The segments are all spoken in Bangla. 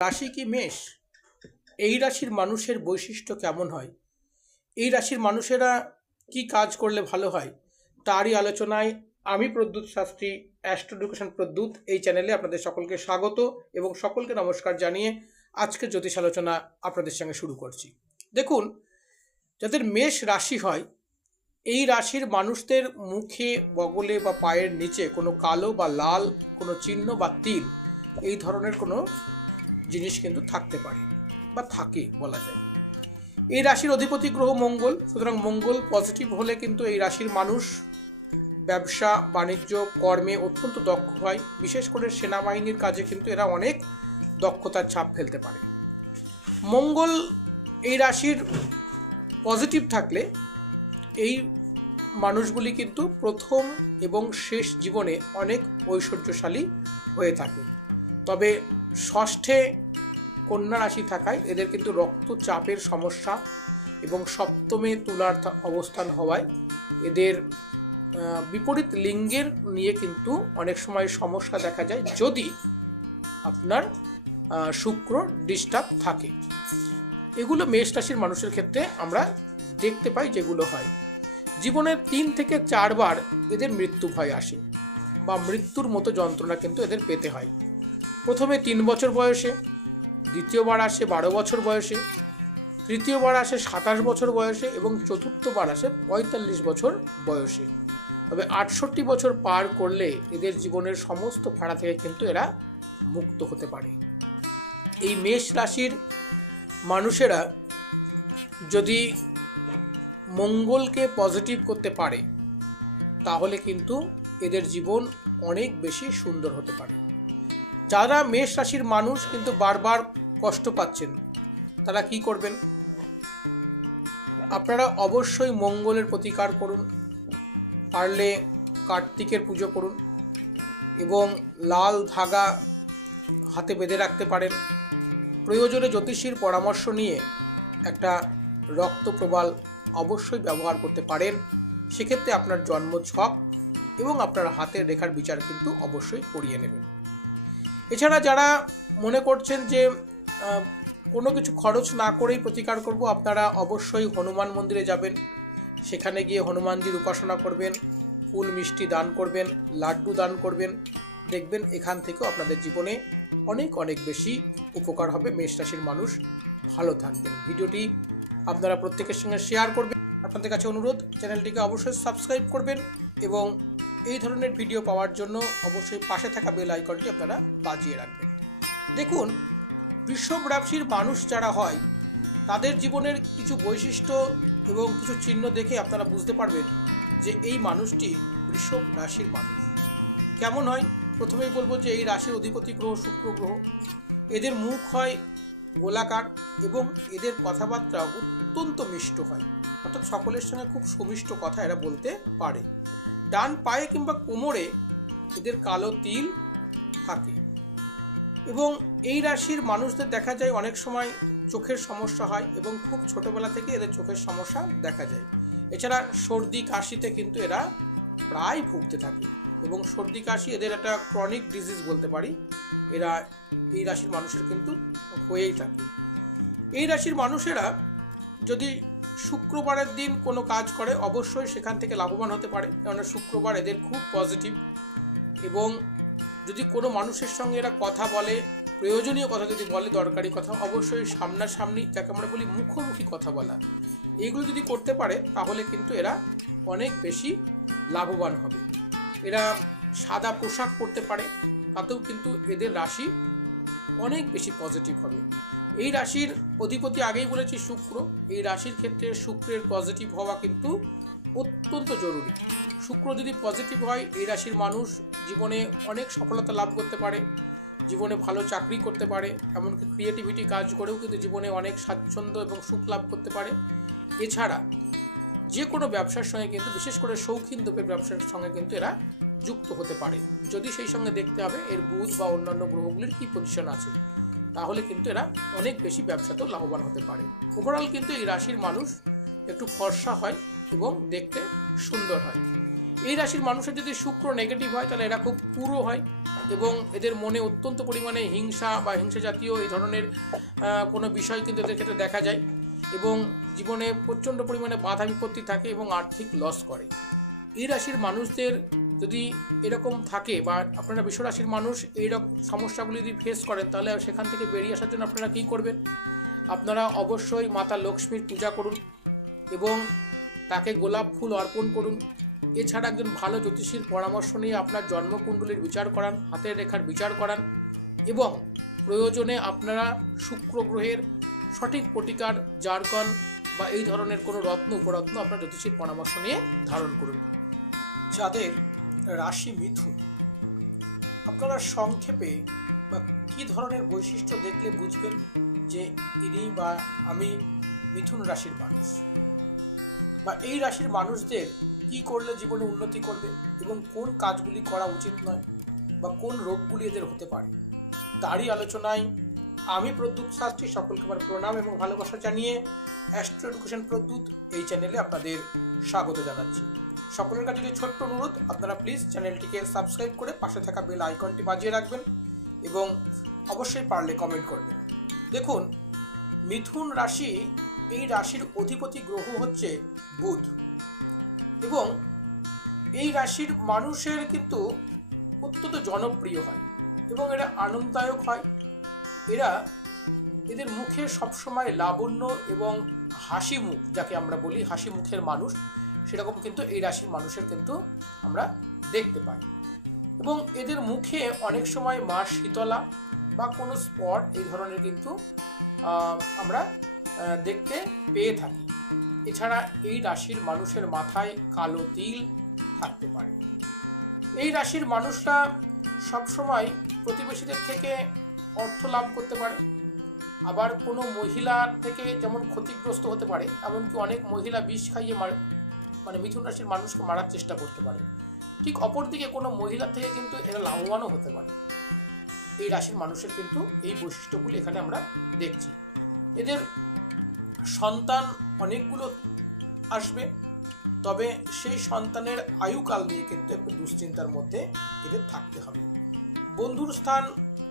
রাশি কি মেষ? এই রাশির মানুষের বৈশিষ্ট্য কেমন হয়? এই রাশির মানুষেরা কি কাজ করলে ভালো হয়? তারই আলোচনায় আমি প্রদ্যুৎ শাস্ত্রী অ্যাস্ট্রো এডুকেশন প্রদ্যুৎ এই চ্যানেলে আপনাদের সকলকে স্বাগত এবং সকলকে নমস্কার জানিয়ে আজকের জ্যোতিষ আলোচনা আপনাদের সঙ্গে শুরু করছি। দেখুন, যাদের মেষ রাশি হয়, এই রাশির মানুষদের মুখে, বগলে বা পায়ের নিচে কোনো কালো বা লাল, কোনো চিহ্ন বা তিল, এই ধরনের কোনো জিনিস কিন্তু থাকতে পারে বা থাকে বলা যায়। এই রাশির অধিপতি গ্রহ মঙ্গল, সুতরাং মঙ্গল পজিটিভ হলে কিন্তু এই রাশির মানুষ ব্যবসা, বাণিজ্য, কর্মে অত্যন্ত দক্ষ হয়। বিশেষ করে সেনাবাহিনীর কাজে কিন্তু এরা অনেক দক্ষতার ছাপ ফেলতে পারে। মঙ্গল এই রাশির পজিটিভ থাকলে এই মানুষগুলি কিন্তু প্রথম এবং শেষ জীবনে অনেক ঐশ্বর্যশালী হয়ে থাকে। তবে ষষ্ঠে কন্যা রাশি থাকায় এদের কিন্তু রক্তচাপের সমস্যা এবং সপ্তমে তুলার অবস্থান হওয়ায় এদের বিপরীত লিঙ্গের নিয়ে কিন্তু অনেক সময় সমস্যা দেখা যায় যদি আপনার শুক্র ডিস্টার্ব থাকে। এগুলো মেষ রাশির মানুষের ক্ষেত্রে আমরা দেখতে পাই যেগুলো হয়। জীবনে তিন থেকে চারবার এদের মৃত্যু ভয় আসে বা মৃত্যুর মতো যন্ত্রণা কিন্তু এদের পেতে হয়। প্রথমে তিন বছর বয়সে, দ্বিতীয়বার আসে বারো বছর বয়সে, তৃতীয়বার আসে সাতাশ বছর বয়সে এবং চতুর্থবার আসে পঁয়তাল্লিশ বছর বয়সে। তবে আটষট্টি বছর পার করলে এদের জীবনের সমস্ত ফাড়া থেকে কিন্তু এরা মুক্ত হতে পারে। এই মেষ রাশির মানুষেরা যদি মঙ্গলকে পজিটিভ করতে পারে, তাহলে কিন্তু এদের জীবন অনেক বেশি সুন্দর হতে পারে। যারা মেষ রাশির মানুষ কিন্তু বারবার কষ্ট পাচ্ছেন, তারা কি করবেন? আপনারা অবশ্যই মঙ্গলের প্রতিকার করুন, পারলে কার্তিকের পুজো করুন এবং লাল ধাগা হাতে বেঁধে রাখতে পারেন। প্রয়োজনে জ্যোতিষীর পরামর্শ নিয়ে একটা রক্ত প্রবাল অবশ্যই ব্যবহার করতে পারেন। সেক্ষেত্রে আপনার জন্ম ছক এবং আপনার হাতের রেখার বিচার কিন্তু অবশ্যই করিয়ে নেবেন। এছাড়া যারা মনে করছেন যে কোনো কিছু খরচ না করেই প্রতিকার করব, আপনারা অবশ্যই হনুমান মন্দিরে যাবেন। সেখানে গিয়ে হনুমানজির উপাসনা করবেন, ফুল মিষ্টি দান করবেন, লাড্ডু দান করবেন। দেখবেন এখান থেকেও আপনাদের জীবনে অনেক অনেক বেশি উপকার হবে। মেষ রাশির মানুষ ভালো থাকবেন। ভিডিওটি আপনারা প্রত্যেকের সঙ্গে শেয়ার করবেন। আপনাদের কাছে অনুরোধ, চ্যানেলটিকে অবশ্যই সাবস্ক্রাইব করবেন এবং এই ধরনের ভিডিও পাওয়ার জন্য অবশ্যই পাশে থাকা বেল আইকনটি আপনারা বাজিয়ে রাখবেন। দেখুন, বৃষভ রাশির মানুষ যারা হয়, তাদের জীবনের কিছু বৈশিষ্ট্য এবং কিছু চিহ্ন দেখে আপনারা বুঝতে পারবেন যে এই মানুষটি বৃষভ রাশির মানুষ। কেমন হয়? প্রথমেই বলব যে এই রাশির অধিপতি গ্রহ, শুক্র গ্রহ, এদের মুখ হয় গোলাকার এবং এদের কথাবার্তা অত্যন্ত মিষ্ট হয়। অর্থাৎ সকলের সঙ্গে খুব সুমিষ্ট কথা এরা বলতে পারে। ডান পায়ে কিংবা কোমরে এদের কালো তিল থাকে। এবং এই রাশির মানুষদের দেখা যায় অনেক সময় চোখের সমস্যা হয় এবং খুব ছোটবেলা থেকে এদের চোখের সমস্যা দেখা যায়। এছাড়া সর্দি, কাশিতে কিন্তু এরা প্রায় ভুগতে থাকে এবং সর্দি, কাশি এদের একটা ক্রনিক ডিজিজ বলতে পারি। এরা এই রাশির মানুষের কিন্তু হয়েই থাকে। এই রাশির মানুষেরা যদি শুক্রবারের দিন কোনো কাজ করে, অবশ্যই সেখান থেকে লাভবান হতে পারে। কেননা শুক্রবার এদের খুব পজিটিভ এবং যদি কোনো মানুষের সঙ্গে এরা কথা বলে, প্রয়োজনীয় কথা যদি বলে, দরকারি কথা, অবশ্যই সামনাসামনি যাকে আমরা বলি মুখোমুখি কথা বলা। এইগুলো যদি করতে পারে, তাহলে কিন্তু এরা অনেক বেশি লাভবান হবে। এরা সাদা পোশাক পরতে পারে, তাতেও কিন্তু এদের রাশি অনেক বেশি পজিটিভ হবে। এই রাশির অধিপতি আগেই বলেছি শুক্র। এই রাশির ক্ষেত্রে শুক্রের পজিটিভ হওয়া কিন্তু অত্যন্ত জরুরি। শুক্র যদি পজিটিভ হয়, এই রাশির মানুষ জীবনে অনেক সফলতা লাভ করতে পারে, জীবনে ভালো চাকরি করতে পারে, এমনকি ক্রিয়েটিভিটি কাজ করেও কিন্তু জীবনে অনেক স্বাচ্ছন্দ্য এবং সুখ লাভ করতে পারে। এছাড়া যে কোনো ব্যবসার সঙ্গে কিন্তু, বিশেষ করে শৌখিন দ্রব্যের ব্যবসার সঙ্গে কিন্তু এরা যুক্ত হতে পারে। যদি সেই সঙ্গে দেখতে হবে, এর বুধ বা অন্যান্য গ্রহগুলির কী পজিশন আছে? তাহলে কিন্তু এরা অনেক বেশি ব্যবসাতেও লাভবান হতে পারে। ওভারঅল কিন্তু এই রাশির মানুষ একটু ফর্সা হয় এবং দেখতে সুন্দর হয়। এই রাশির মানুষের যদি শুক্র নেগেটিভ হয়, তাহলে এরা খুব পুরো হয় এবং এদের মনে অত্যন্ত পরিমাণে হিংসা বা হিংসা জাতীয় এই ধরনের কোনো বিষয় কিন্তু এদের ক্ষেত্রে দেখা যায় এবং জীবনে প্রচণ্ড পরিমাণে বাধা বিপত্তি থাকে এবং আর্থিক লস করে। এই রাশির মানুষদের যদি এরকম থাকে বা আপনারা বিশ্ব রাশির মানুষ এইরকম সমস্যাগুলি যদি ফেস করেন, তাহলে সেখান থেকে বেরিয়ে আসার জন্য আপনারা কী করবেন? আপনারা অবশ্যই মাতা লক্ষ্মীর পূজা করুন এবং তাকে গোলাপ ফুল অর্পণ করুন। এছাড়া একজন ভালো জ্যোতিষীর পরামর্শ নিয়ে আপনার জন্মকুণ্ডলীর বিচার করান, হাতের রেখার বিচার করান এবং প্রয়োজনে আপনারা শুক্র গ্রহের সঠিক প্রতিকার, জারকন বা এই ধরনের কোনো রত্ন, উপরত্ন আপনার জ্যোতিষীর পরামর্শ নিয়ে ধারণ করুন। যাদের রাশি মিথুন। আপনারা সংক্ষেপে বা কী ধরনের বৈশিষ্ট্য দেখলে বুঝবেন যে ইনি বা আমি মিথুন রাশির মানুষ? বা এই রাশির মানুষদের কি করলে জীবনে উন্নতি করবে এবং কোন কাজগুলি করা উচিত নয় বা কোন রোগগুলি এদের হতে পারে? তারই আলোচনায় আমি প্রদ্যুৎ শাস্ত্রী সকলকে আমার প্রণাম এবং ভালোবাসা জানিয়ে অ্যাস্ট্রো এডুকেশন প্রদ্যুৎ এই চ্যানেলে আপনাদের স্বাগত জানাচ্ছি। সকলের কাছে যে ছোট্ট অনুরোধ, আপনারা প্লিজ চ্যানেলটিকে সাবস্ক্রাইব করে পাশে থাকা বেল আইকনটি বাজিয়ে রাখবেন এবং অবশ্যই পারলে কমেন্ট করবেন। দেখুন, মিথুন রাশি, এই রাশির অধিপতি গ্রহ হচ্ছে বুধ। এবং এই রাশির মানুষের কিন্তু অত্যন্ত জনপ্রিয় হয় এবং এরা আনন্দদায়ক হয়। এরা এদের মুখে সবসময় লাবণ্য এবং হাসি মুখ, যাকে আমরা বলি হাসি মুখের মানুষ সেরকম কিন্তু এই রাশির মানুষের কিন্তু আমরা দেখতে পাই। এবং এদের মুখে অনেক সময় মা শীতলা বা কোনো স্পট এই ধরনের কিন্তু আমরা দেখতে পেয়ে থাকি। এছাড়া এই রাশির মানুষের মাথায় কালো তিল থাকতে পারে। এই রাশির মানুষরা সবসময় প্রতিবেশীদের থেকে অর্থ লাভ করতে পারে। আবার কোনো মহিলার থেকে যেমন ক্ষতিগ্রস্ত হতে পারে, এমনকি অনেক মহিলা বিষ খাইয়ে মানে মিথুন রাশির মানুষকে মারার চেষ্টা করতে পারে। ঠিক অপরদিকে কোনো মহিলার থেকে কিন্তু এরা লাভবানও হতে পারে। এই রাশির মানুষের কিন্তু এই বৈশিষ্ট্যগুলি এখানে আমরা দেখছি। এদের সন্তান অনেকগুলো আসবে, তবে সেই সন্তানের আয়ুকাল নিয়ে কিন্তু একটু দুশ্চিন্তার মধ্যে এদের থাকতে হবে। বন্ধুর স্থান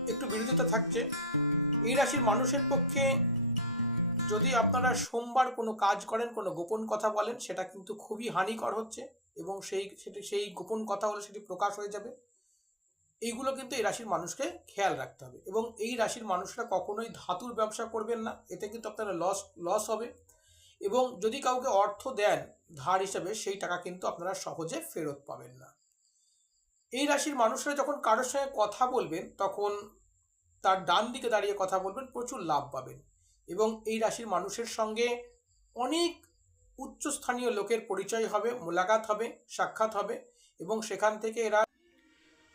একটু বিরোধিতা থাকছে। এই রাশির মানুষের পক্ষে যদি আপনারা সোমবার কোনো কাজ করেন, কোনো গোপন কথা বলেন, সেটা কিন্তু খুবই হানিকর হচ্ছে এবং সেই, সেটি, সেই গোপন কথা হলে সেটি প্রকাশ হয়ে যাবে। এইগুলো কিন্তু এই রাশির মানুষকে খেয়াল রাখতে হবে এবং এই রাশির মানুষরা কখনোই ধাতুর ব্যবসা করবেন না, এতে কিন্তু আপনারা লস লস হবে এবং যদি কাউকে অর্থ দেন ধার হিসাবে, সেই টাকা কিন্তু আপনারা সহজে ফেরত পাবেন না। এই রাশির মানুষরা যখন কারোর সঙ্গে কথা বলবেন, তখন তার ডান দিকে দাঁড়িয়ে কথা বলবেন, প্রচুর লাভ পাবেন। এবং এই রাশির মানুষের সঙ্গে অনেক উচ্চস্থানীয় লোকের পরিচয় হবে, মোলাকাত হবে, সাক্ষাৎ হবে এবং সেখান থেকে এরা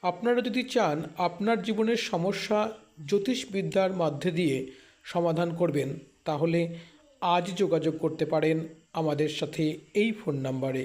আপনারা যদি চান আপনার জীবনের সমস্যা জ্যোতিষবিদ্যার মধ্যে দিয়ে সমাধান করবেন, তাহলে আজ যোগাযোগ করতে পারেন আমাদের সাথে এই ফোন নাম্বারে।